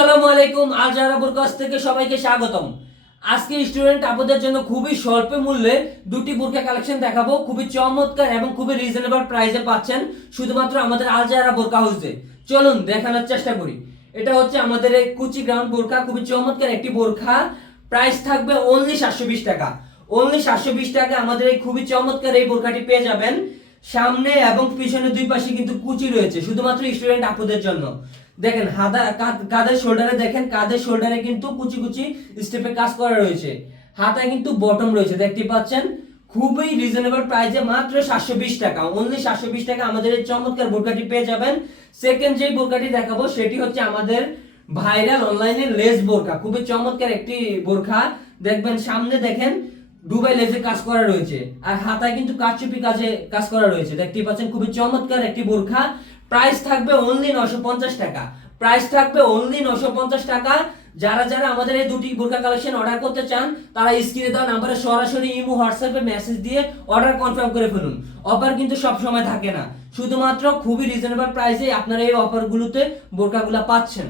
আসসালামু আলাইকুম। আল জাহরা বোরকাস থেকে সবাইকে স্বাগতম। আজকে স্টুডেন্ট আপনাদের জন্য খুবই স্বল্প মূল্যে দুটি বোরকা কালেকশন দেখাবো। খুবই চমৎকার এবং খুবই রিজনেবল প্রাইসে পাচ্ছেন শুধুমাত্র আমাদের আল জাহরা বোরকা হাউসে। চলুন দেখানোর চেষ্টা করি। এটা হচ্ছে আমাদের এই কুচি গ্রাউন্ড বোরকা, খুবই চমৎকার একটি বোরকা। প্রাইস থাকবে অনলি 720 টাকা। অনলি 720 টাকা আমাদের এই খুবই চমৎকার এই বোরকাটি পেয়ে যাবেন। সামনে এবং পিছনে দুই পাশে কিন্তু কুচি রয়েছে শুধুমাত্র স্টুডেন্ট আপুদের জন্য। দেখেন কাঁধের শোল্ডারে, দেখেন কাঁধের শোল্ডারে কিন্তু কুচি কুচি স্টেপে কাজ করা রয়েছে। হাতায় কিন্তু বটম রয়েছে, দেখতে পাচ্ছেন। খুবই রিজনেবল প্রাইসে মাত্র 720 টাকা। অনলি 720 টাকা আমাদের এই চমৎকার বোরকাটি পেয়ে যাবেন। সেকেন্ড যে বোরকাটি দেখাবো সেটি হচ্ছে আমাদের ভাইরাল অনলাইনে লেস বোরকা। খুবই চমৎকার একটি বোরকা। দেখবেন সামনে দেখেন দুবাই লেজে কাজ করা রয়েছে, আর হাতায় কিন্তু কারচুপি কাজ করা রয়েছে, দেখতে পাচ্ছেন। খুবই চমৎকার একটি বোরকা। প্রাইস থাকবে অনলি 950 টাকা। প্রাইস থাকবে অনলি 950 টাকা। যারা যারা আমাদের এই দুটি বোরকা কালেকশন অর্ডার করতে চান তারা স্ক্রিনে দেওয়া নাম্বারে সরাসরি ইমো হোয়াটসঅ্যাপে মেসেজ দিয়ে অর্ডার কনফার্ম করে ফেলুন। অফার কিন্তু সব সময় থাকে না, শুধুমাত্র খুবই রিজনেবল প্রাইসে আপনারা এই অফারগুলোতে বোরকাগুলো পাচ্ছেন।